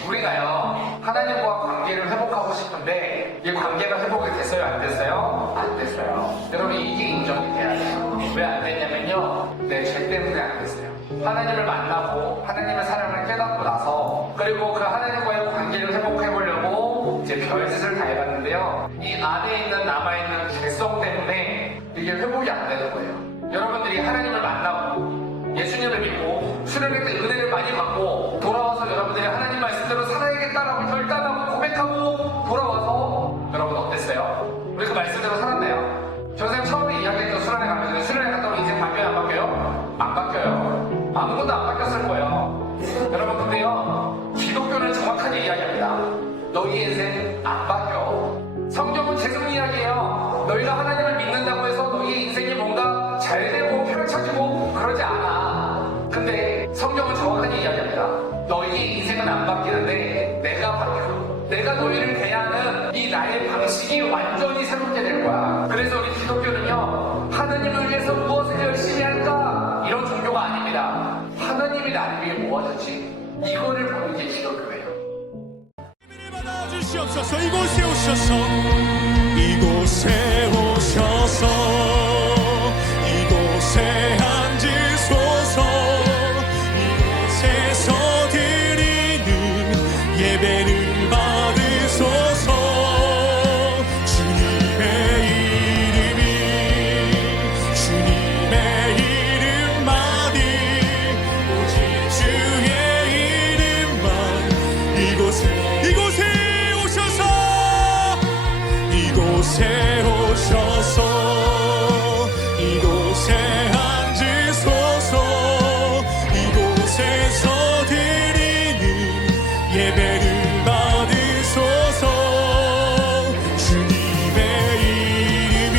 우리가요, 하나님과 관계를 회복하고 싶은데 이 관계가 회복이 됐어요? 안 됐어요? 안 됐어요. 여러분, 이게 인정이 돼야 돼요. 왜 안 됐냐면요, 내 죄 때문에 안 됐어요. 하나님을 만나고 하나님의 사랑을 깨닫고 나서, 그리고 그 하나님과의 관계를 회복해보려고 이제 별짓을 다 해봤는데요, 이 안에 있는 남아있는 죄성 때문에 이게 회복이 안 되는 거예요. 여러분들이 하나님을 만나고 예수님을 믿고 수련회 때 은혜를 많이 받고 돌아와서 여러분들이 하나님 말씀대로 살아야겠다라고 결단하고 고백하고 돌아와서 여러분 어땠어요? 우리 그 말씀대로 살았나요? 선생님 처음에 이야기했던 수련회 가면 수련회 갔다 오면 인생 바뀌어요? 안 바뀌어요? 안 바뀌어요. 아무것도 안 바뀌었을 거예요. 여러분, 근데요, 기독교는 정확하게 이야기합니다. 너희 인생 안 바뀌어. 성경은 재성 이야기예요. 너희가 하나님을 믿는다고 해서 너희의 인생이 뭔가 잘되고 펼쳐지고 그러지 않아. 근데 성경은 정확하게 이야기합니다. 너희의 인생은 안 바뀌는데 내가 바뀌어. 내가 너희를 대하는 이 나의 방식이 완전히 새롭게 될 거야. 그래서 우리 기독교는요, 하나님을 위해서 무엇을 열심히 할까? 이런 종교가 아닙니다. 하나님이 나를 위해 뭐 하셨지? 이거를 보는 게 기독교예요. 주시옵소서. 이곳에 오셔서, 이곳에 오셔서, 이곳에 앉으소서. 이곳에서 드리는 예배를 받으소서. 주님의 이름이, 주님의 이름만이, 오직 주의 이름만. 이곳에 오셔서, 이곳에 오셔서, 이곳에 앉으소서. 이곳에서 드리는 예배를 받으소서. 주님의 이름이,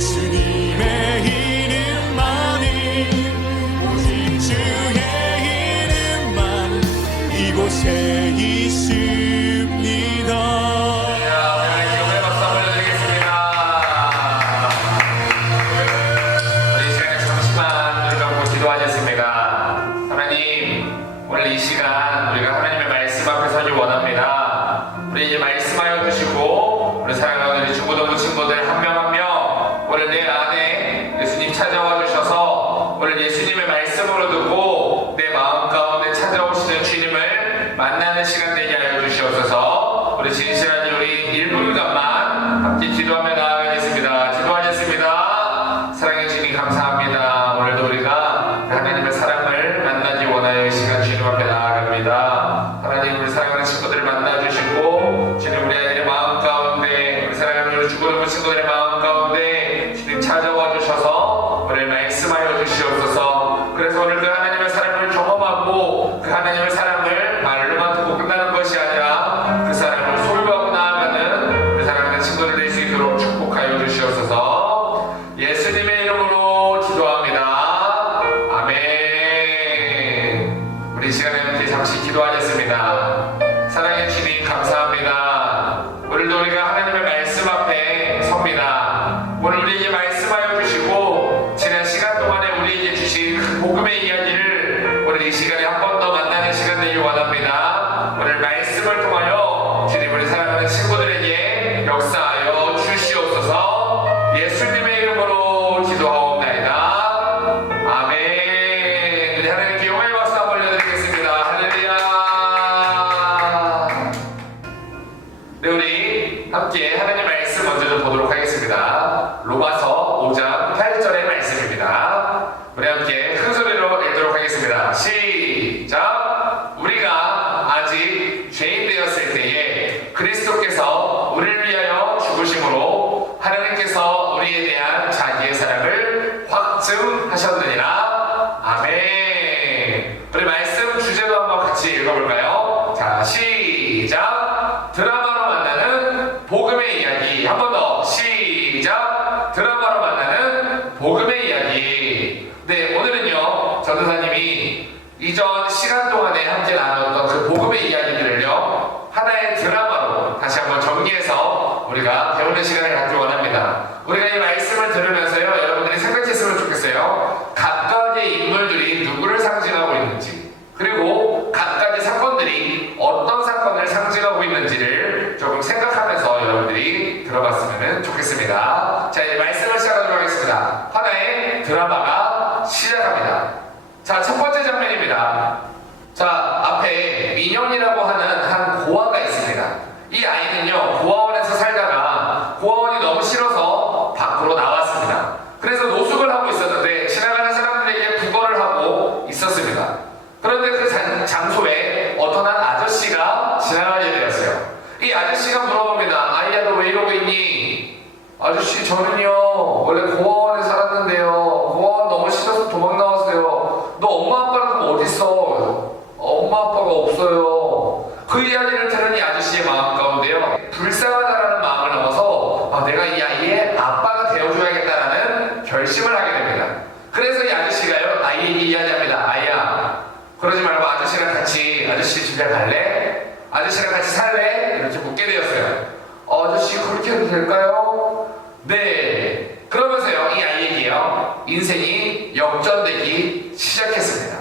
주님의 이름만이, 오직 주의 이름만 이곳에 있습니다. 오늘 이 시간 우리가 하나님의 말씀 앞에 서기 원합니다. 우리 이제 말씀하여 주시고 우리 사랑하는 우리 중고등부 친구들 한 명 한 명 오늘 내 안에 예수님 찾아와 주셔서 오늘 예수님의 말씀으로 듣고 내 마음 가운데 찾아오시는 주님을 만나는 시간 되게 하여 주시옵소서. 우리 진실한 우리 1분간만 함께 기도하며 나아가겠습니다. 기도하겠습니다. 사랑해 주님 감사합니다. 오늘도 우리가 하나님의 사랑을 만나기 원하여 시간 주님 앞에 나아갑니다. 하나님, 우리 사랑하는 친구들을 만나주시고 주님 우리 아이들의 마음 가운데, 우리 사랑하는 우리 중고등부 친구들의 마음 가운데 주님 찾아와 주셔서 오늘 말씀하여 주시옵소서. 그래서 오늘 그 하나님의 사랑을 경험하고 그 하나님의 사랑을 말로만 듣고 끝나는 것이 아니라 그 사랑을 소유하고 나아가는 우리 사랑하는 친구들 될 수 있도록 축복하여 주시옵소서. 예수님의 이름으로 기도합니다. 아멘. 우리 시간에 함께 잠시 기도하겠습니다. 사랑해 주님 감사합니다. 오늘도 우리가 하나님의 말씀 앞에 섭니다. 오늘 우리에게 말씀하여 주시고 지난 시간 동안에 우리에게 주신 그 복음의 이야기를 오늘 이 시간에 한 번 더 만나는 시간 되길 원합니다. 오늘 말씀을 통하여 주님 우리 사랑하는 친구들에게 역사하여 주시옵소서. 예수님의 이름으로 기도하옵나이다. 아멘. 우리 하나님께 영광의 박수 한번 올려드리겠습니다. 할렐루야. 네, 우리 함께 하나님 말씀 먼저 좀 보도록 하겠습니다. 로마서 5장 8절의 말씀입니다. 우리 함께 큰 소리로 읽도록 하겠습니다. 시작. 우리가 아직 죄인 되었을 때에 그리스도께서 우리를 위하여 죽으심으로 하나님께서 우리에 대한 자기의 사랑을 확증하셨느니라. 아멘. 우리 말씀 주제도 한번 같이 읽어볼까요? 자, 시작. 드라마로 만나는 복음의 이야기. 한 번 더. 시작. 드라마로 만나는 복음의 이야기. 네, 오늘은요, 전도사님이 이전 시간 동안에 함께 나눴던 그 복음의 이야기들을요, 하나의 드라마로 다시 한번 정리해서 우리가 배우는 시간을 갖기 원합니다. 우리가 이 말씀을 들으면서요, 여러분들이 생각했으면 좋겠어요. 각각의 인물들이 누구를 상징하고 있는지, 그리고 각각의 사건들이 좋겠습니다. 자, 이제 말씀을 시작하도록 하겠습니다. 하나의 드라마가 시작합니다. 자, 첫 번째 장면입니다. 자, 앞에 민영이라고 하는 한 고아가 있습니다. 이 아이는요, 고아원에서 살다가 고아원이 너무 싫어서 밖으로 나왔습니다. 그래서 노숙을 하고 있었는데 지나가는 사람들에게 구걸을 하고 있었습니다. 그런데 그 장소에 어떤 한 아저씨가 지나가게 되었어요. 이 아저씨가 물어봅니다. 아이야, 너 왜 이러고 있니? 아저씨, 저는요 원래 고아원에 살았는데요, 고아원 너무 싫어서 도망 나왔어요. 너 엄마 아빠는 그럼 어딨어? 엄마 아빠가 없어요. 그 이야기를 들은 이 아저씨의 마음 가운데요, 불쌍하다라는 마음을 넘어서 내가 이 아이의 아빠가 되어줘야겠다라는 결심을 하게 됩니다. 그래서 이 아저씨가요, 아이에게 이야기합니다. 아이야, 그러지 말고 아저씨랑 같이 아저씨 집에 갈래? 아저씨랑 같이 살래? 이렇게 묻게 되었어요. 아저씨, 그렇게 해도 될까요? 네. 그러면서요, 이 아이에게요, 인생이 역전되기 시작했습니다.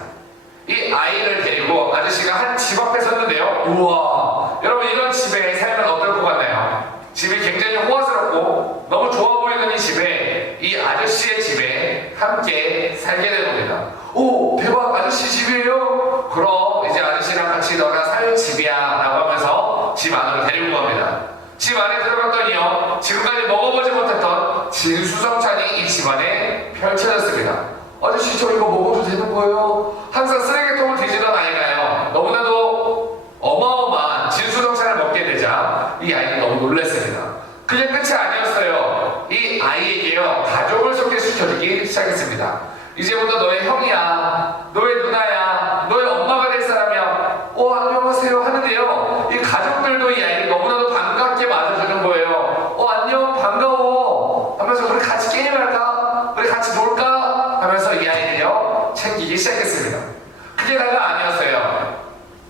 이 아이를 데리고 아저씨가 한 집 앞에 섰는데요. 우와, 여러분, 이런 집에 살면 어떨 것 같나요? 집이 굉장히 호화스럽고 너무 좋아 보이는 이 집에, 이 아저씨의 집에 함께 살게 된 겁니다. 오, 대박, 아저씨 집이에요? 그럼 이제 아저씨랑 같이 너가 살 집이야 라고 하면서 집 안으로 데리고 갑니다. 집 안에 들어갔더니요, 지금까지 먹어보지 못했던 진수성찬이 이 집 안에 펼쳐졌습니다. 아저씨, 저 이거 먹어도 되는 거예요? 항상 쓰레기통을 뒤지던 아이가요, 너무나도 어마어마한 진수성찬을 먹게 되자 이 아이는 너무 놀랐습니다. 그냥 끝이 아니었어요. 이 아이에게요, 가족을 소개시켜주기 시작했습니다. 이제부터 너의 형이야, 너의 누나야, 너의 엄마가 될 사람이야. 안녕하세요 하는데요, 이 가족들도 이 아이를 너무나도 반갑게 맞아주는 거예요. 안녕, 반가워 하면서 우리 같이 게임할까? 우리 같이 놀까? 하면서 이 아이를요, 챙기기 시작했습니다. 그게 다가 아니었어요.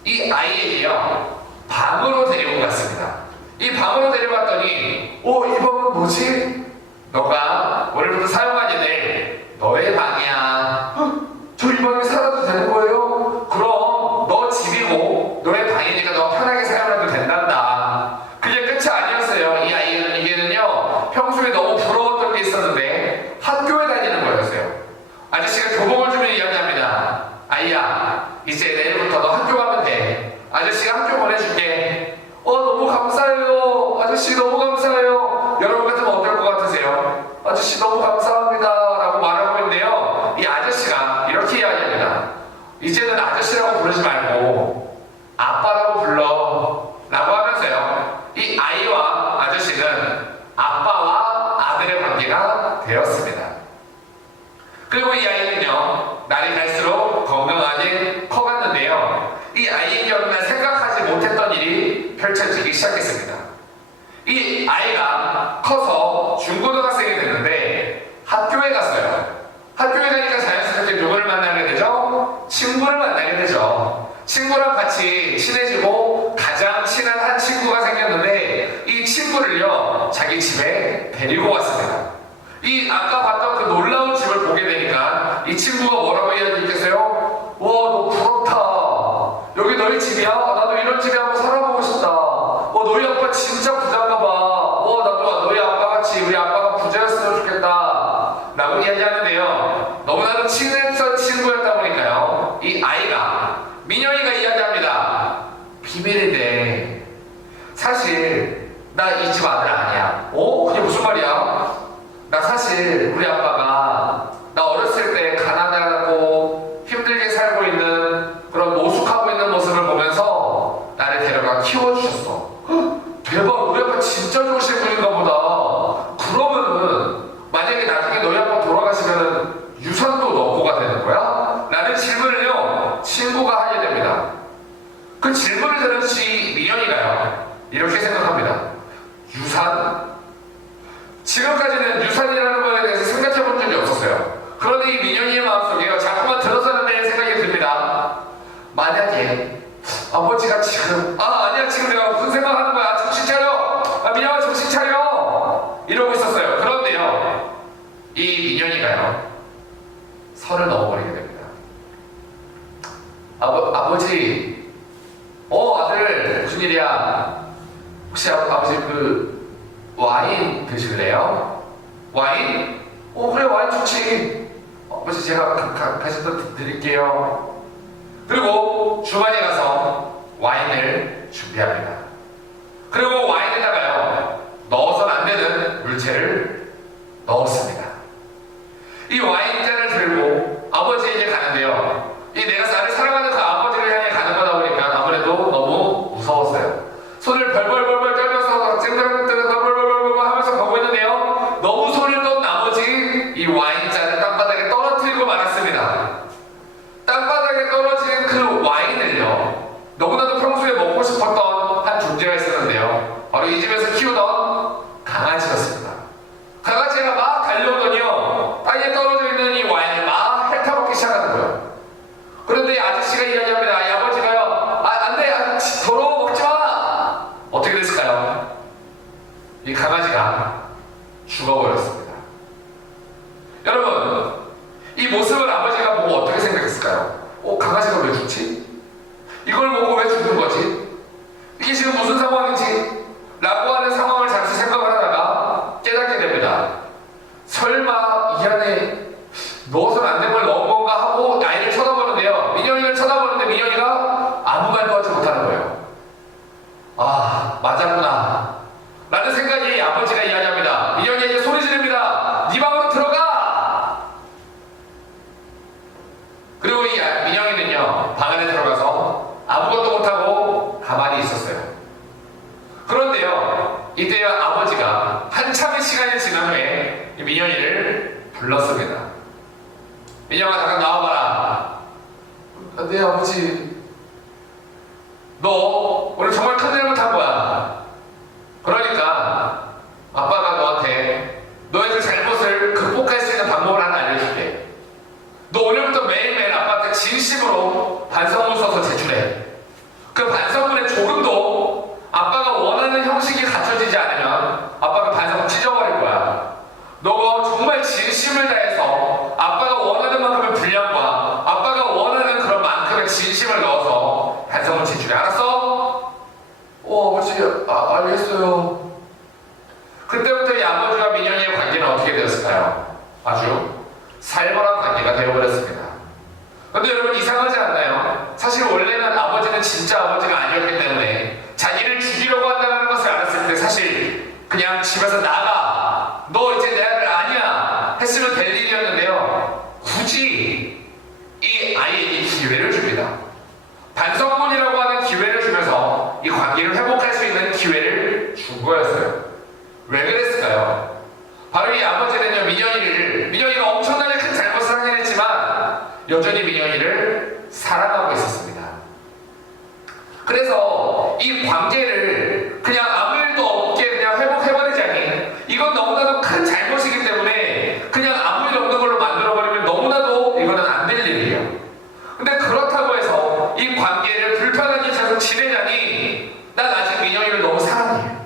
이 아이에게요, 방으로 데리고 갔습니다. 이 방으로 데려갔더니, 이 방은 뭐지? 너가 오늘부터 사용하게 될 너의 방이야. 저 이 방에 살아도 되는 거예요? 그럼 너 집이고 너의 방이니까 너 편하게 사용해도 된단다. 그게 끝이 아니었어요. 이 아이에게는요, 평소에 너무 부러웠던 게 있었는데 학교에 다니는 거였어요. 아저씨가 교복을 주면 이야기합니다. 아이야, 이제 내일부터 너 학교 가면 돼. 아저씨가 학교 보내줄게. 너무 감사해요. 아저씨, 너무 감사해요. 여러분 같으면 어떨 것 같으세요? 아저씨, 너무 감사합니다 라고 말하고 있는데요, 이 아저씨가 이렇게 이야기합니다. 이제는 아저씨라고 부르지 말고 아빠라고 불러 라고 하면서요, 이 아이와 아저씨는 아빠와 아들의 관계가 되었습니다. 그리고 이 아이는요, 날이 갈수록 건강하게 커갔는데요, 이 아이에게 어느 날 생각하지 못했던 일이 펼쳐지기 시작했습니다. 이 아이가 커서 중고등학생이 됐는데 학교에 갔어요. 학교에 가니까 자연스럽게 누구를 만나게 되죠? 친구를 만나게 되죠. 친구랑 같이 친해지고 가장 친한 한 친구가 생겼는데, 이 친구를요, 자기 집에 데리고 왔습니다. 이 아까 봤던 그 놀라운 집을 보게 되니까 이 친구가 뭐라고 이야기했겠어요? 와, 너 부럽다. 여기 너희 집이야? 나도 이런 집에 한번 살아보고 싶다. 너희 아빠 진짜 부자인가 봐. 나도 너희 아빠 같이 우리 아빠가 부자였으면 좋겠다 라고 이야기하는데요, 너무나도 친했던 친구였다 보니까요, 이 아이가, 민영이가 이야기합니다. 비밀인데 사실 나 이 집 아들 아니야. 그게 무슨 말이야? 나 사실 우리 아빠가 나 어렸을 때 가난하고 힘들게 살고 있는 그런 노숙하고 있는 모습을 보면서 나를 데려가 키워주셨어. 대박, 우리 아빠 진짜 좋으신 분인가 보다. 그러면은 만약에 나중에 너희 아빠 돌아가시면 유산도 너 거가 되는 거야? 라는 질문을요, 친구가 하게 됩니다. 그 질문을 들은 민영이가요, 이렇게 생각합니다. 유산? 지금까지는 유산이라는 거에 대해서 생각해 본 적이 없었어요. 그런데 이 민영이의 마음속에요, 자꾸만 들어서는 생각이 듭니다. 만약에 아버지가 지금, 아니야, 지금 내가 무슨 생각하는 거야? 정신 차려! 민영아, 정신 차려! 이러고 있었어요. 그런데요, 이 민영이가요, 선을 넘어버리게 됩니다. 아버지, 아들, 무슨 일이야? 혹시 아버지 와인 드실래요? 와인? 그래, 와인 좋지. 아버지, 제가 같이 또 드릴게요. 그리고 주방에 가서 와인을 준비합니다. 그리고 와인에다가요, 넣어서는 안 되는 물체를 넣었습니다. 이 와인잔을 들고 아버지에게 가는데요. 이 내가 나를 사랑하는 그 아버지를 향해 가는 거다 보니까 아무래도 너무 무서웠어요. 손을 벌벌벌벌 떨면서 찡그러뜨려 하면서 가고 있는데요. 너무 손을 떤 나머지 이 와인잔을 땅바닥에 떨어뜨리고 말았습니다. 땅바닥에 떨어진 그 와인을요, 너무나도 평소에 먹고 싶었던 한 존재가 있었는데요. 바로 이 집에서 키우던 강아지였습니다. 강아지가 막 달려오더니요, 땅에 떨어져 있는 이 와인을 막 핥아먹기 시작하는 거예요. 그런데 이 아저씨가 이야기합니다. 이 아버지가요, 안 돼, 더러워, 먹지 마! 어떻게 됐을까요? 이 강아지가 죽어버렸습니다. 여러분, 이 모습을 아버지가 보고 어떻게 생각했을까요? 강아지가 왜 죽지? 이걸 보고 왜 죽는 거지? 이게 지금 무슨 상황인지? 라고 하는 상황을 잠시 생각을 하다가 깨닫게 됩니다. 설마 이 안에 넣어서는 안 된 걸 넣은 건가 하고 아이를 쳐다보는데요. 민영이를 쳐다보는데 민영이가 아무 말도 하지 못하는 거예요. 아, 맞았구나 라는 생각이 아버지가 이야기합니다. 민영이에게 소리 지릅니다. 네 방으로 들어가! 그리고 이 민영이는요, 방 안에 들어가서 아무것도 못하고 가만히 있었어요. 그런데요, 이때 아버지가 한참의 시간이 지난 후에 이 민영이를 불렀습니다. 민영아, 잠깐 나와봐라. 네, 아버지. 너 오늘 정말 큰 잘못 한 거야. 그러니까 아빠가 너한테 너의 그 잘못을 극복할 수 있는 방법을 하나 알려줄게. 너 오늘부터 매일매일 아빠한테 진심으로 반성문 써서 제출해. 그 반성문에 조금도 아빠가 원하는 형식이 갖춰지지 않으면 아빠가 반성문 찢어버릴 거야. 너가 정말 진심을 다해서 아빠가 원하는 만큼의 분량과 아빠가 원하는 그런 만큼의 진심을 넣어서 반성문 제출해. 알았어? 아버지, 알겠어요. 그때부터 이 아버지와 민영이의 관계는 어떻게 되었을까요? 아주 살벌한 관계가 되어버렸습니다. 그런데 여러분, 이상하지 않나요? 사실 원래는 아버지는 진짜 아버지가 아니었기 때문에 자기를 죽이려고 한다는 것을 알았을 때 사실 그냥 집에서 나가, 너 이제 내 아들 아니야 했으면 될 일이었는데요. 굳이 이 아이에게 기회를 줍니다. 반성문이라고 하는 기회를 주면서 이 관계를 회복할 수 있는 기회를 준 거였어요. 왜 그랬을까요? 바로 이 아버지는요, 민영이가 엄청나게 큰 잘못을 하긴 했지만 여전히 민영이를 사랑하고 있었습니다. 그래서 이 관계를 그냥 아무 일도 없게 그냥 회복해버리자니 이건 너무나도 큰 잘못이기 때문에 그냥 아무 일 없는 걸로 만들어버리면 너무나도 이거는 안 될 일이에요. 근데 그렇다고 해서 이 관계를 불편하게 계속 지내자니 난 아직 민영이를 너무 사랑해.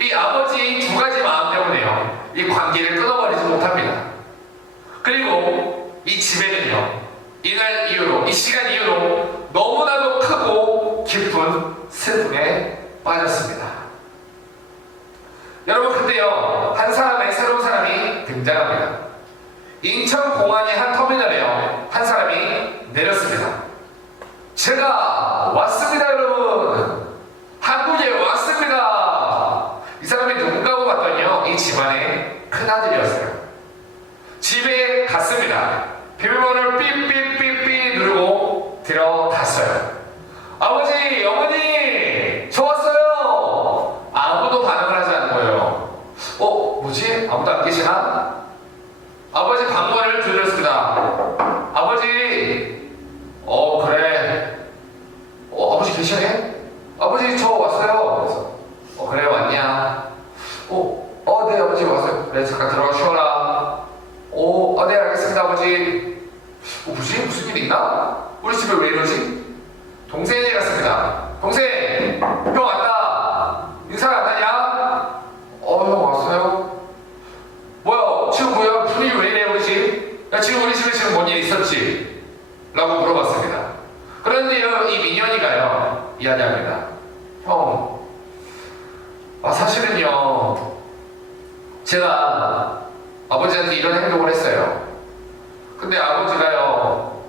이 아버지의 두 가지 마음 때문에요, 이 관계를 끊어버리지 못합니다. 그리고 이 집에는요, 이날 이후로, 이 시간 이후로 너무나도 크고 깊은 슬픔에 빠졌습니다. 여러분, 그때요, 한 사람의 새로운 사람이 등장합니다. 인천공항의 한 터미널에요, 한 사람이 내렸습니다. 제가 왔습니다, 여러분. 한국에 왔습니다. 이 사람이 누군가고 봤더니요, 이 집안의 큰아들이었어요. 집에 갔습니다. 비밀번호를 삐삐삐삐 누르고 들어갔어요. 아버지, 어머니, 저 왔어요. 아무도 반응을 하지 않는 거예요. 뭐지? 아무도 안 계시나? 아버지 방문을 두드렸습니다. 아버지, 그래. 아버지 계시네? 아버지, 저 왔어요. 그래서, 그래, 왔냐? 네, 아버지 왔어요. 그래, 잠깐 들어가 쉬어라. 네, 알겠습니다, 아버지. 뭐지? 무슨 일 있나? 우리 집에 왜 이러지? 동생에게 갔습니다. 동생, 형 왔다. 인사 안 하냐? 형 왔어요. 뭐야, 지금 뭐야? 분위기 왜 이래, 우리 집? 야, 지금 우리 집에 지금 뭔 일 있었지? 라고 물어봤습니다. 그런데요, 이 민현이가요, 이야기합니다. 형, 사실은요, 제가 아버지한테 이런 행동을 했어요. 근데 아버지가요,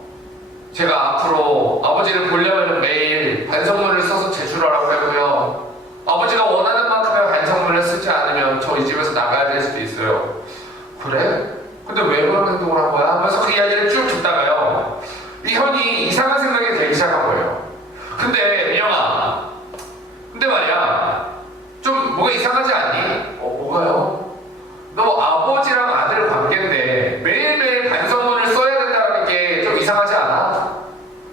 제가 앞으로 아버지를 보려면 매일 반성문을 써서 제출하라고 하고요, 아버지가 원하는 만큼의 반성문을 쓰지 않으면 저 이 집에서 나가야 될 수도 있어요. 그래? 근데 왜 그런 행동을 한 거야? 하면서 그 이야기를 쭉 듣다가요, 이 형이 이상한 생각이 들기 시작한 거예요. 근데 민영아, 근데 말이야, 좀 뭐가 이상하지 않니? 뭐가요? 너 아버지랑 아들 관계인데 매일매일 반성문을 써야 된다는 게 좀 이상하지 않아?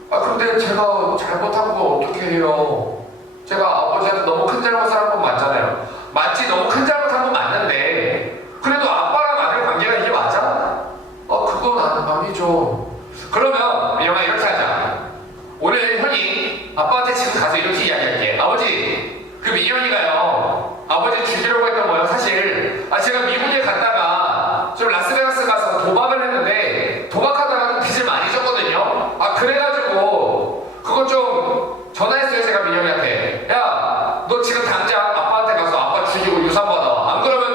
근데 제가 잘못한 거 어떻게 해요? 제가 아버지한테 너무 큰 잘못을 한 건 맞잖아요. 맞지? 너무 큰 잘못한 건 맞는데 그래도 아빠랑 아들 관계가 이게 맞아? 그건 아니죠. 그러면 민영아, 이렇게 하자. 오늘 현이 아빠한테 지금 가서 이렇게 이야기할게. 아버지, 그 민현이가요, 아버지 죽이려고 했던 거예요. 사실 제가 미국에 갔다가 좀 라스베가스 가서 도박을 했는데 도박하다가 좀 빚을 많이 졌거든요. 그래가지고 그거 좀 전화했어요. 제가 민현이한테, 야, 너 지금 당장 아빠한테 가서 아빠 죽이고 유산 받아. 안 그러면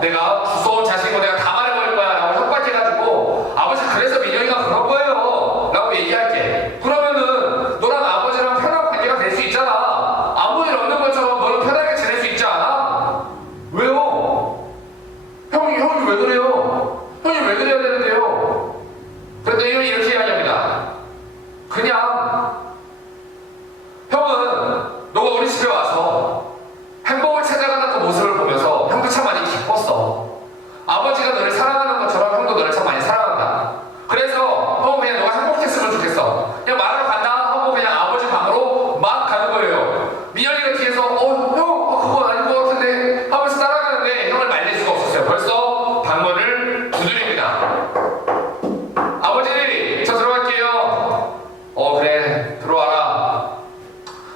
내가 무서운 자식이고 내가 다 말해버릴 거야 라고 협박해가지고, 아버지 그래서 민현이가 그런 거예요 라고 얘기할게. 그러면은 너랑 아버지랑 편한 관계가 될 수 있잖아. 아무 일 없는 것처럼 너는 편하게 지낼 수 있지 않아? 왜요? 형이 왜 그래요? 형이 왜 그래야 되는데요? 그런데 형이 이렇게 이야기합니다. 그냥 형은 너가 우리 집에 와서 행복을 찾아가는 그 모습을 보면서 형도 참 많이 기뻤어. 아버지가 너를 사랑하는 것처럼 형도 너를 참 많이 사랑한다. 그래서 형 그냥 너가 행복했으면 좋겠어. 그냥 말하러 간다 하고 그냥 아버지 방으로 막 가는 거예요. 민현이가 뒤에서 형 그건 아닌 것 같은데 하면서 따라가는데 형을 말릴 수가 없었어요. 벌써 방문을 두드립니다. 아버지, 저 들어갈게요. 그래, 들어와라.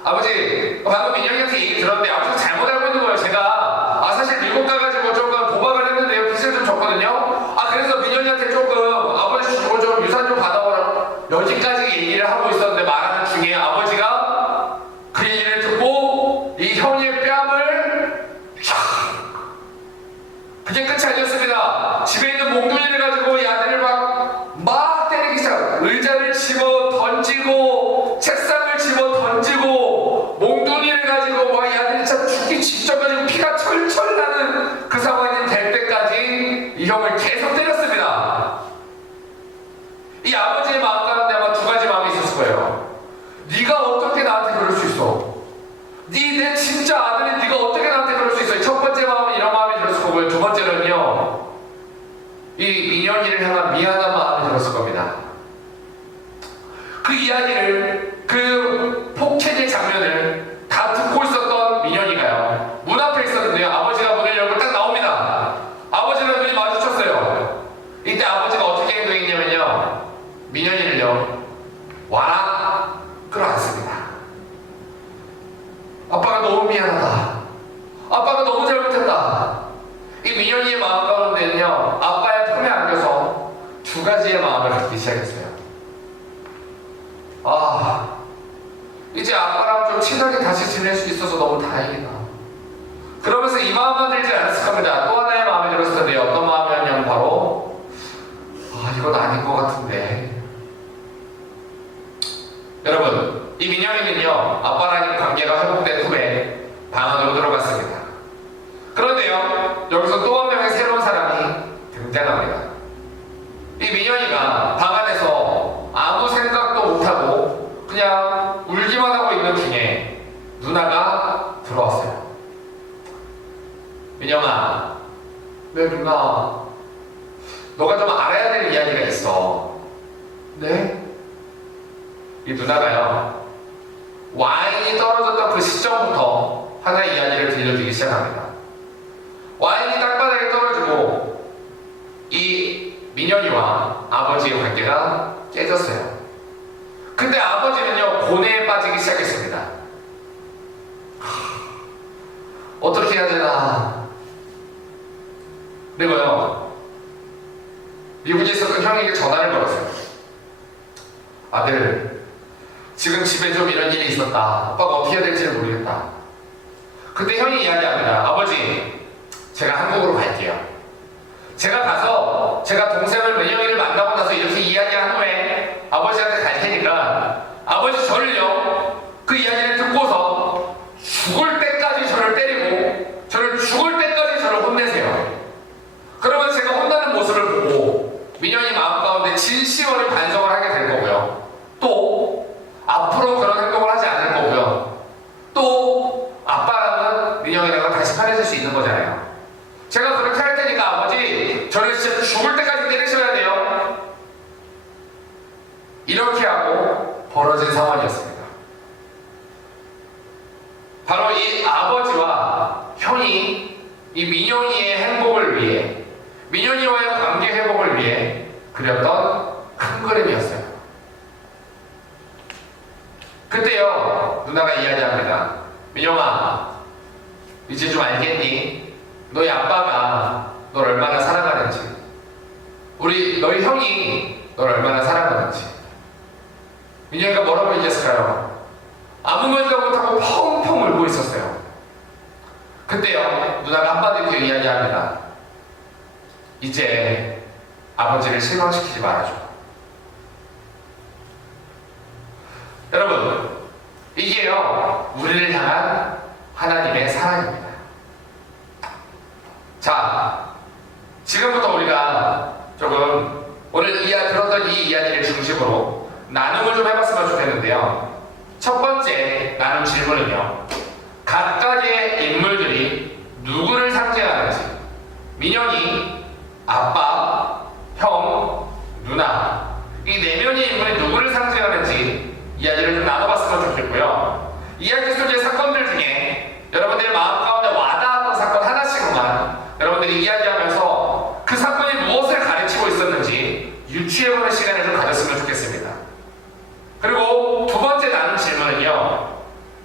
아버지, 방금 민영이한테 얘기 들었는데 아버지가 잘못 알고 있는 거예요. 제가 사실 미국 가가지고 조금 도박을 했는데요, 빚을 좀 졌거든요. 그래서 민영이한테 조금 아버지 주고 좀 유산 좀 받아오라, 여기까지 얘기를 하고 있었는데 말하는 중에 아버지가 그 얘기를 듣고 이 형의 뺨을 그게 끝이 아니었습니다. 집에 있는 몽둥이를 가지고 이 아들을 막 때리기 시작. 의자를 집어 던지고 책상을 집어 던지고 몽둥이를 가지고 이 아들이 참 죽기 직전까지 피가 철철 나는 그 상황이 될 때까지 이 형을 계속 때렸습니다. 이 아버지의 마음 가운데 아마 두 가지 마음이 있었을 거예요. 네가 어떻게 나한테 그럴 수 있어? 내 진짜 아들이 네가 어떻게 나한테 그럴 수 있어? 첫 번째 마음은 이런 마음이 들었을 거고요. 두 번째는요, 이 민현이를 향한 미안한 마음이 들었을 겁니다. 그 이야기를, 그 폭행의 장면을 다 듣고 있었던 민현이가요, 문 앞에 있었는데요, 아버지가 문을 열고 딱 나옵니다. 아버지랑 눈이 마주쳤어요. 이때 아버지가 어떻게 행동했냐면요, 민현이를요, 와라 끌어안습니다. 아빠가 너무 미안하다. 아빠가 너무 잘못했다. 이 민현이의 마음 가운데는요, 아빠의 품에 안겨서 두 가지의 마음을 갖기 시작했어요. 이제 아빠랑 좀 친하게 다시 지낼 수 있어서 너무 다행이다. 그러면서 이 마음만 들지 않았을 겁니다. 또 하나의 마음이 들었을 텐데요. 어떤 마음이었냐면 바로 이건 아닌 것 같은데. 여러분, 이 민현이는요, 아빠랑 관계가 회복된 후에 방 안으로 들어갔습니다. 그런데요, 여기서 또 한 명의 새로운 사람이 등장합니다. 이 민현이가 방 안에서 아무 생각도 못하고 그냥 울기만 하고 있는 중에 누나가 들어왔어요. 민영아, 네 누나, 너가 좀 알아야 될 이야기가 있어. 네? 이 누나가요, 와인이 떨어졌던 그 시점부터 하나의 이야기를 들려주기 시작합니다. 와인이 땅바닥에 떨어지고 이 민현이와 아버지의 관계가 깨졌어요. 근데 아버지는요, 고뇌에 빠지기 시작했습니다. 어떻게 해야 되나. 그리고요, 미국에 있었던 형에게 전화를 걸었어요. 아들, 지금 집에 좀 이런 일이 있었다. 아빠가 어떻게 해야 될지 모르겠다. 그때 형이 이야기합니다. 아버지, 제가 한국으로 갈게요. 제가 가서 제가 동생을 민영이를 만나고 나서 이렇게 이야기한 후에 아버지한테 갈 테니까 아버지 저를요, 그 이야기를 듣고서 죽을 때까지 저를 때리고 저를 죽을 때까지 저를 혼내세요. 그러면 제가 혼나는 모습을 보고 민영이 마음 가운데 진심으로 반성을 하게 될 거고요. 또 앞으로 그런 행동을 하지 않을 거고요. 또 아빠랑은 민영이랑은 다시 편해질 수 있는 거잖아요. 제가 그렇게 할 테니까 아버지 저를 진짜 죽을 때까지 때리셔야 돼요. 이렇게 하고 벌어진 상황이었습니다. 바로 이 아버지와 형이 이 민영이의 행복을 위해, 민영이와의 관계 회복을 위해 그렸던 큰 그림이었어요. 그때요, 누나가 이야기합니다. 민영아, 이제 좀 알겠니? 너희 아빠가 널 얼마나 사랑하는지, 너희 형이 널 얼마나 사랑하는지. 민영이가 뭐라고 얘기했을까요? 아무 말도 못하고 펑펑 울고 있었어요. 그때요, 누나가 한마디 더 이야기합니다. 이제 아버지를 실망시키지 말아줘. 여러분, 이게요, 우리를 향한 하나님의 사랑입니다. 자, 지금부터 우리가 조금 오늘 들었던 이 이야기를 중심으로 나눔을 좀 해봤으면 좋겠는데요. 첫 번째 나눔 질문은요, 각각의 인물들이 누구를 상징하는지, 민영이, 아빠, 형, 누나, 이 네명의 인물이 누구를 상징하는지 이야기를 좀 나눠봤으면 좋겠고요. 이야기 속의 사건들 중에 여러분들의 마음 가운데 와닿았던 사건 하나씩만 여러분들이 이야기하면서 그 사건이 무엇을 가르치고 있었는지 유추해보는 시간을 좀 가졌으면 좋겠습니다. 그리고 두 번째 나눈 질문은요,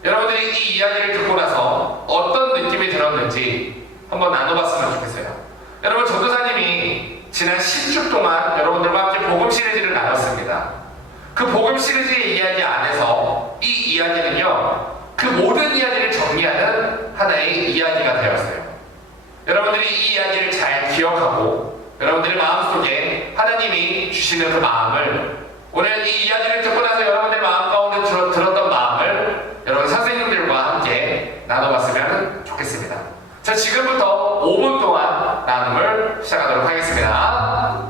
여러분들이 이 이야기를 듣고 나서 어떤 느낌이 들었는지 한번 나눠봤으면 좋겠어요. 여러분, 전도사님이 지난 10주 동안 여러분들과 함께 복음 시리즈를 나눴습니다. 그 복음 시리즈의 이야기 안에서 이 이야기는요, 그 모든 이야기를 정리하는 하나의 이야기가 되었어요. 여러분들이 이 이야기를 잘 기억하고 여러분들의 마음속에 하나님이 주시는 그 마음을, 오늘 이 이야기를 듣고 나서 여러분들의 마음 가운데 들었던 마음을 여러분 선생님들과 함께 나눠봤으면 좋겠습니다. 자, 지금부터 5분 동안 나눔을 시작하도록 하겠습니다.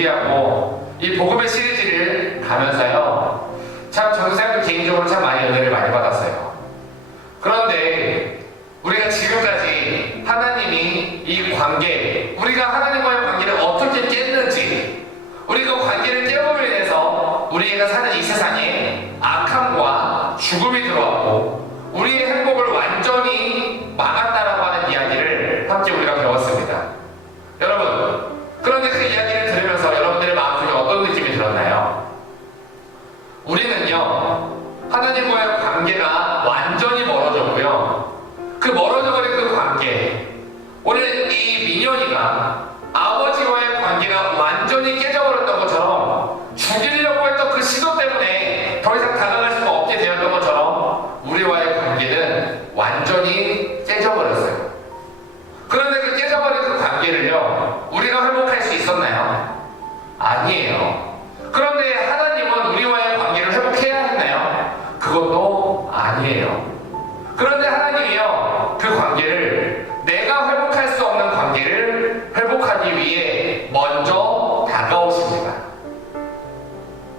준비하고 이 복음의 시리즈를 가면서요. 참 전도사님도 개인적으로 참 많이 은혜를 많이 받았어요. 그런데 우리가 지금까지 하나님이 이 관계, 우리가 하나님과의 관계를 어떻게 깼는지, 우리가 관계를 깨움으로 인해서 우리가 사는 이 세상에 악함과 죽음이 들어왔고 우리의 행복을 완전히 막았다라고 하는 이야기를 함께 우리가 배웠습니다. 여러분, 그런데 그 이야기를 들으면서 여러분들의 마음속에 어떤 느낌이 들었나요? 우리는요, 하나님과의 관계가 완전히 멀어졌고요. 그 멀어져버린 그 관계, 오늘 이 민현이가 아버지와의 관계가 완전히 깨져버렸던 것처럼, 죽이려고 했던 그 시도 때문에 더 이상 다가갈 수가 없게 되었던 것처럼 우리와의 관계는 완전히 깨져버렸어요. 그런데 그 깨져버린 그 관계를요, 우리가 회복할 수 있었나요? 아니에요. 그런데 하나님은 우리와의 관계를 회복해야 했나요? 그것도 아니에요. 그런데 하나님이요, 그 관계를, 내가 회복할 수 없는 관계를 회복하기 위해 먼저 다가오십니다.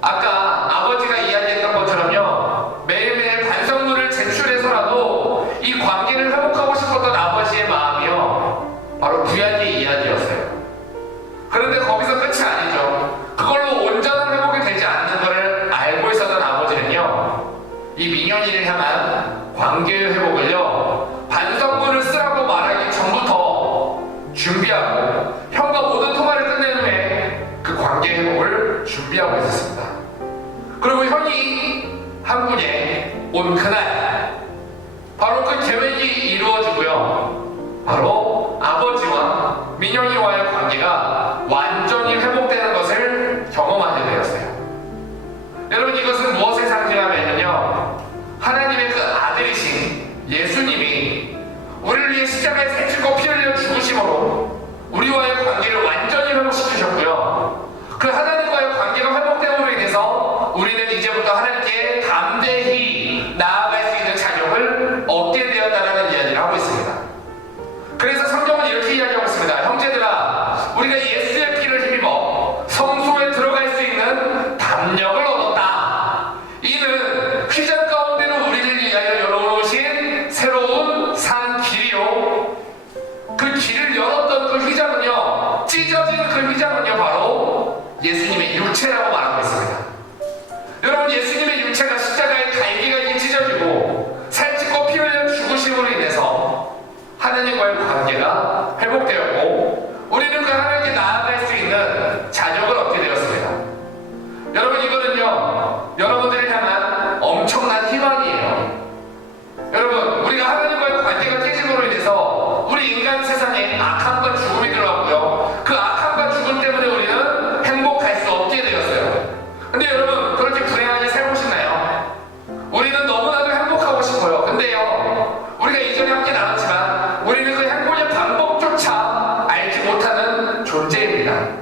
아까 아버지가 이야기했던 것처럼요, 매일매일 반성문을 제출해서라도 이 관계를 회복하고 싶었던 아버지의 마음이요, 바로 구약의 이야기였어요. 그런데 거기서 끝이 아니죠. 그걸로 온전한 회복이 되지 않는 것을 알고 있었던 아버지는요, 이 민현이를 향한 관계의 회복을요, 반성문을 쓰라고 말하기 전부터 준비하고 형과 모든 통화를 끝낸 후에 그 관계 회복을 준비하고 있었습니다. 그리고 형이 한국에 온 그날, 바로 그 계획이 이루어지고요, 바로 아버지와 민영이와의 관계가 완전히 회복되는 것을 경험하게 되었어요. 여러분, 이것은 무엇을 상징하면요, 하나님의 그 아들이신 예수님이 우리를 위해 십자가에 살찌고 피 흘려 죽으심으로 우리와의 관계를 완전히 회복시키셨고요, 그 하나님과의 관계가 회복됨으로 인해서 우리는 이제부터 하나님께 담대히 나아갈 수 있는 자격을 얻게 되었다는 이야기를 하고 있습니다. 그래서 성경은 이렇게 이야기하고 있습니다. 형제들아, 우리가 예수의 피를 힘입어 성소에 들어갈 수 있는 담력을 얻었다. 이는 휘장 가운데로 우리를 위하여 열어놓으신 새로운 산 길이요, 그 길을 열었던 그 휘장은요, 찢어진 그 휘장은요, 바로 예수님의 육체라고 말하고 있습니다. 여러분, 예수님의 육체가 십자가에 갈기갈기 찢어지고 살찌고 피 흘려 죽으심으로 인해서 하나님과의 관계가 회복되었고 우리는 그 하나님께 나아갈 수 있는 자격을 얻게 되었습니다. 여러분, 이거는요, 여러분들을 향한 엄청난 희망이에요. 여러분, 우리가 하나님과의 관계가 깨짐으로 인해서 우리 인간 세상에 악함과 죽음이 들어왔고요, 그 악함과 죽음 때문에 우리는 행복할 수 없게 되었어요. 근데 여러분, 그렇게 불행하게 살고 싶나요? 우리는 너무나도 행복하고 싶어요. 근데요, 우리가 이전에 함께 나눴지만 우리는 그 행복의 방법조차 알지 못하는 존재입니다.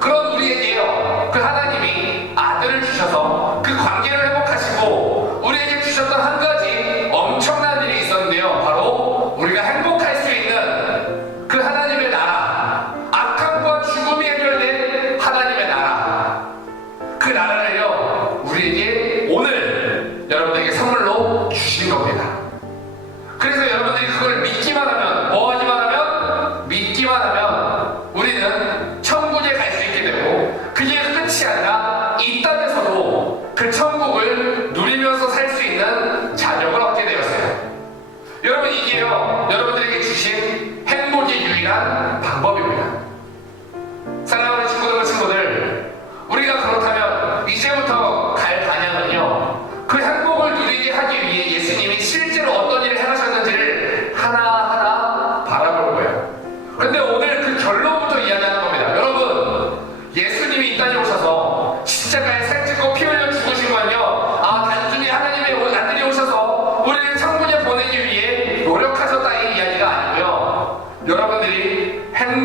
그런 우리에게요, 그 하나님이 아들을 주셔서 그 관계를 회복하시고 우리에게 주셨던 한 가지 엄청난 일이 있었는데요, 바로 우리가 행복할 수 있는 그 하나님의 나라, 악함과 죽음이 해결된 하나님의 나라, 그 나라를요, 우리에게 오늘 여러분들에게 선물로 주신 겁니다. 그래서 여러분들이 그걸 믿기만 하면, 뭐 하기만 하면? 믿기만 하면 우리는 천국에 갈 수 있게 되고, 그게 끝이 아니라 이 땅에서도 그 천국을 누리면서 살 수 있는 자격을 얻게 되었어요. 여러분, 이게요, 여러분들에게 주신 행복의 유일한 방법입니다. 사랑하는 친구들, 우리가 그렇다면 이제부터 갈 방향은요, 그 행복을 누리게 하기 위해 예수님이 실제로 어떤 일을 행하셨는지를 하나하나 바라볼 거예요. 그런데 오늘 그 결론부터 이야기하는 겁니다. 여러분, 예수님이 이 땅에 오셔서 십자가에 살찌고 피 흘려 죽으신 건요, 단순히 하나님의 아들이 오셔서 우리를 천국에 보내기 위해 노력하셨다, 이 이야기가 아니고요, 여러분들이 행복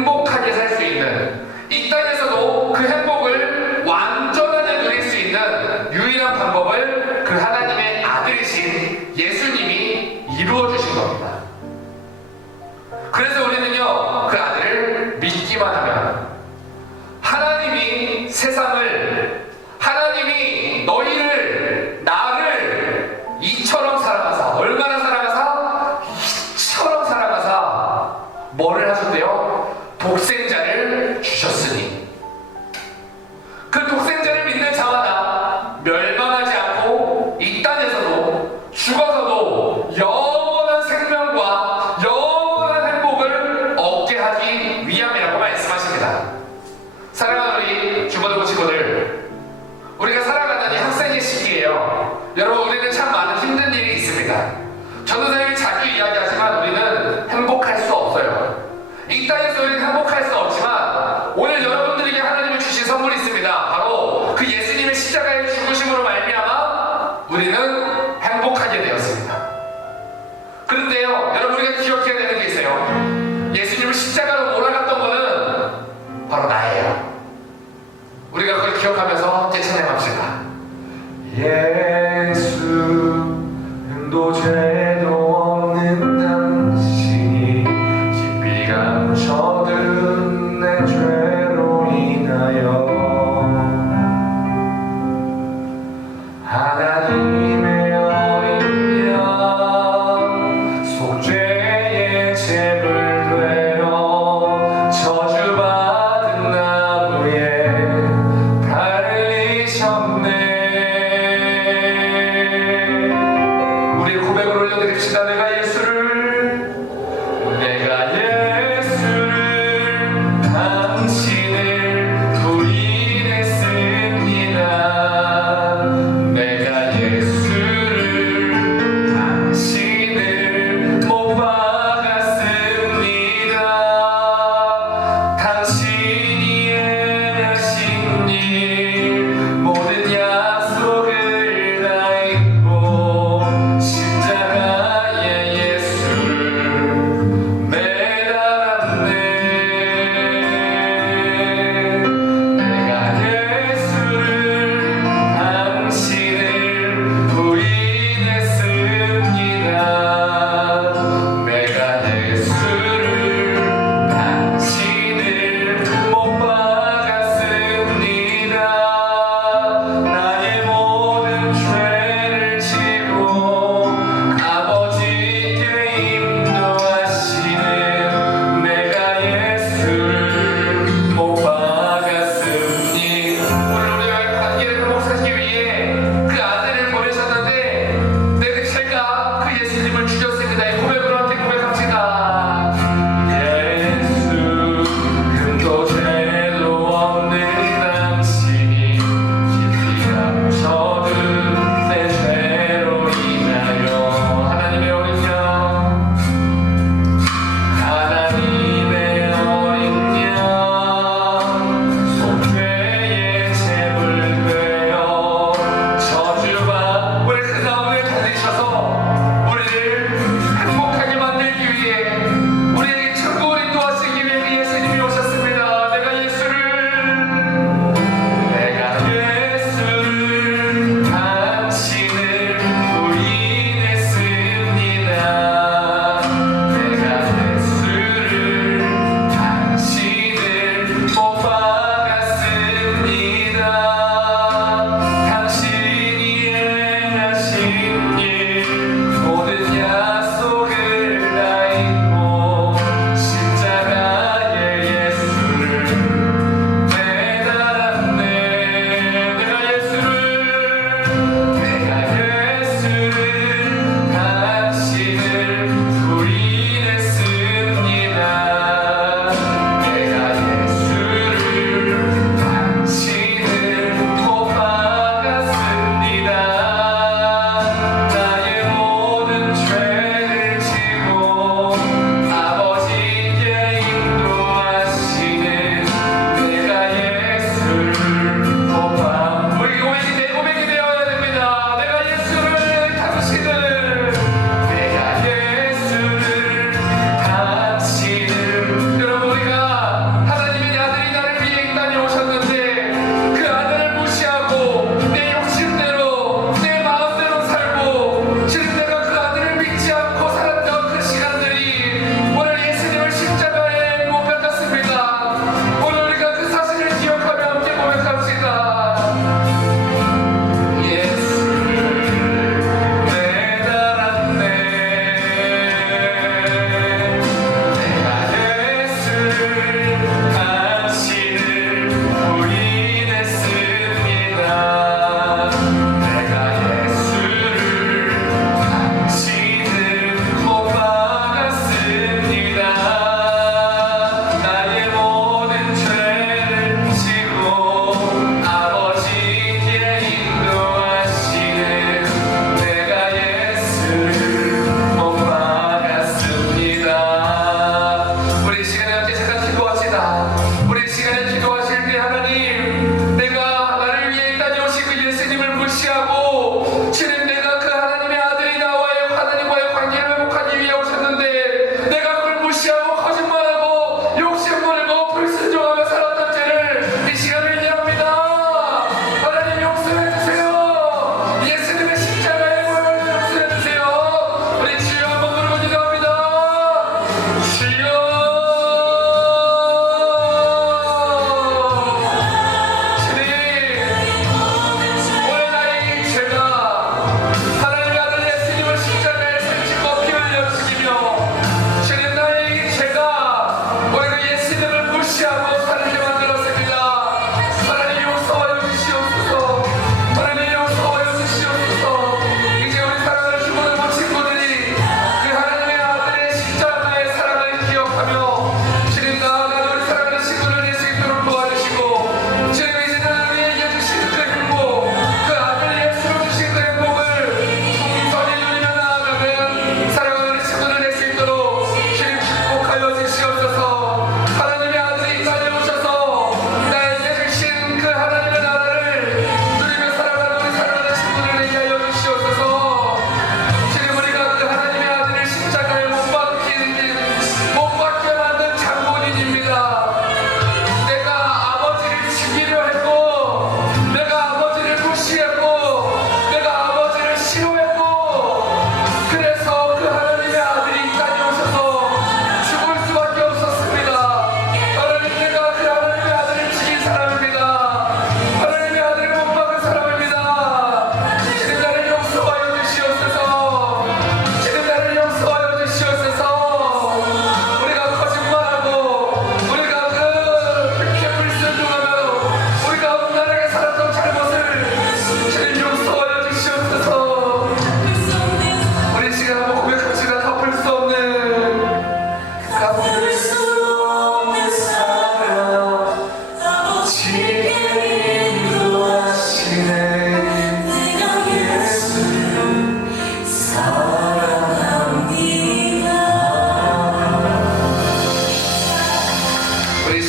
뭐를 하셨대요? 독생자를 주셨으니. 그 독생자를 믿는 자마다 멸망하지 않고 이 땅에서도 죽어서도 영원한 생명과 영원한 행복을 얻게 하기 위함이라고 말씀하십니다. 사랑하는 우리 주부들과 친구들, 우리가 살아가는 이 학생의 시기예요. 여러분, 우리는 참 많은 힘든 일이 있습니다. 전도사님이 자주 이야기하지만 우리는 행복할 수 없어요. 이 땅에서 우리는 행복할 수 없지만 오늘 여러분들에게 하나님이 주신 선물이 있습니다. 바로 그 예수님의 십자가의 죽으심으로 말미암아 우리는 행복하게 되었습니다. 그런데요, 여러분, 우리가 기억해야 되는 게 있어요. 예수님을 십자가로 몰아갔던 거는 바로 나예요. 우리가 그걸 기억하면서 찬양합시다. 예수 도 죄도 없는 당신이 깊이 감춰둔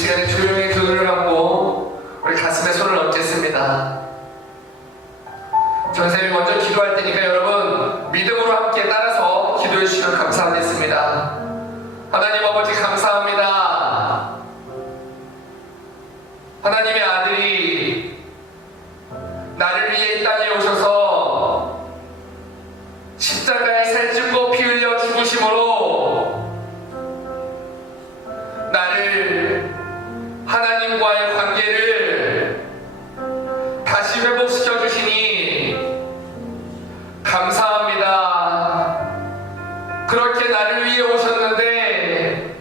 시간에 조용히 두 눈을 감고 우리 가슴에 손을 얹겠습니다. 전사님이 먼저 기도할 테니까 여러분 믿음으로 함께 따라서 기도해 주시면 감사하겠습니다. 하나님 아버지 감사합니다. 하나님의 아들이 나를 위해 이 땅에 오셔서 십자가에 살ጭ고 피 흘려 죽으심으로 나를 하나님과의 관계를 다시 회복시켜 주시니 감사합니다. 그렇게 나를 위해 오셨는데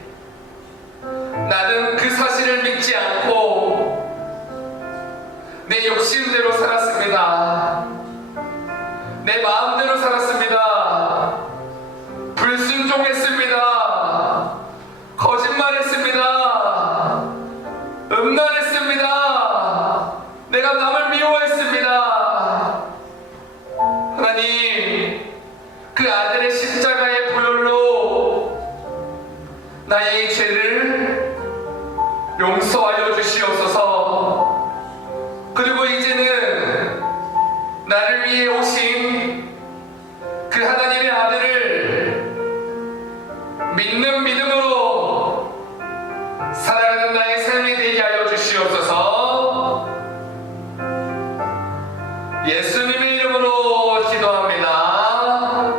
나는 그 사실을 믿지 않고 내 욕심대로 살았습니다. 내 마음대로 살았습니다. 불순종했습니다. 거짓말했습니다. 음란했습니다. 내가 남을 미워했습니다. 하나님, 그 아들의 십자가의 보혈로 나의 이 죄를 용서하여 주시옵소서. 그리고 이제는 나를 위해 오신 그 하나님의 아들을 믿는 믿음으로 살아가는 나의 삶이 되게 하여 주시옵소서. 예수님의 이름으로 기도합니다.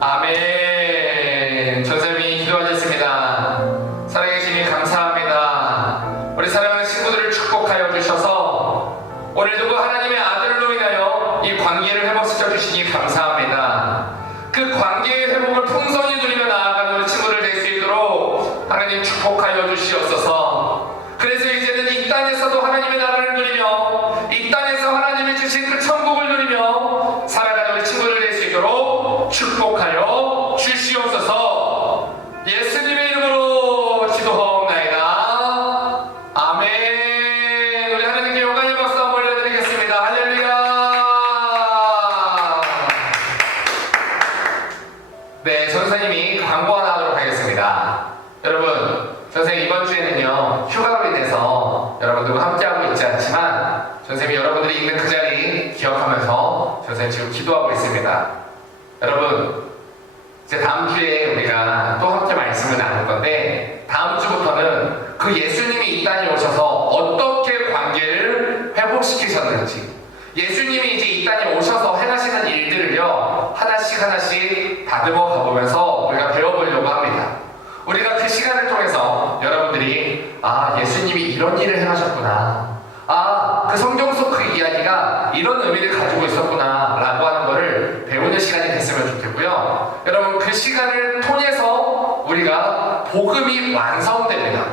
아멘. 전사님이 기도하셨습니다. 살아계시니 감사합니다. 우리 사랑하는 친구들을 축복하여 주셔서 오늘도 그 하나님의 아들로 인하여 이 관계를 회복시켜 주시니 감사합니다. 그 관계의 회복을 풍성히 누리며 나아가는 우리 친구들 될 수 있도록 하나님 축복하여 주시옵소서. 그래서 이제는 이 땅에서도 하나님의 나라를 누리며 이 땅에서 하나님이 주신 그 천국을 누리며 살아가는 우리 친구들 될 수 있도록 축복하여 주시옵소서. 예수님의 이름으로 기도하옵나이다. 아멘. 우리 하나님께 영광의 박수 한번 올려드리겠습니다. 할렐루야. 네, 전사님이 광고 하나 하도록 하겠습니다. 여러분, 전사님 이번 주에는요 휴가로 인해서 여러분들과 함께하고 있지 않지만 전사님이 여러분들이 있는 그 자리 기억하면서 전사님 지금 기도하고 있습니다. 여러분, 이제 다음 주에 우리가 또 함께 말씀을 나눌 건데 다음 주부터는 그 예수님이 이 땅에 오셔서 어떻게 관계를 회복시키셨는지, 예수님이 이제 이 땅에 오셔서 행하시는 일들을요 하나씩 하나씩 다듬어 가보면서 우리가 배워보려고 합니다. 우리가 그 시간을 통해서 여러분들이 예수님이 이런 일을 행하셨구나, 그 성경 속 그 이야기가 이런 의미를 가지고 있었구나 라고 하는 거를 배우는 시간이 됐으면 좋겠고요. 여러분, 그 시간을 통해서 우리가 복음이 완성됩니다.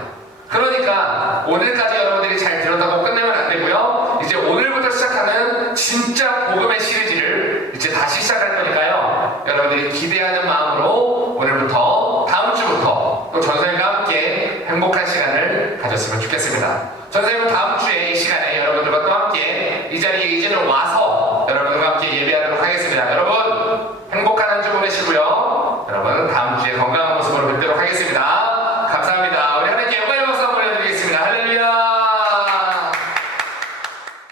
그러니까 오늘까지 여러분들이 잘 들었다고 끝내면 안 되고요. 이제 오늘부터 시작하는 진짜 복음의 시리즈를 이제 다시 시작할 거니까요. 여러분들이 기대하는 마음으로 오늘부터 다음 주부터 또 전사님과 함께 행복한 시간을 가졌으면 좋겠습니다. 전사님은 다음 주에 이 시간에 여러분들과 또 함께 이 자리에 이제는 와서 여러분들과 함께 예배하는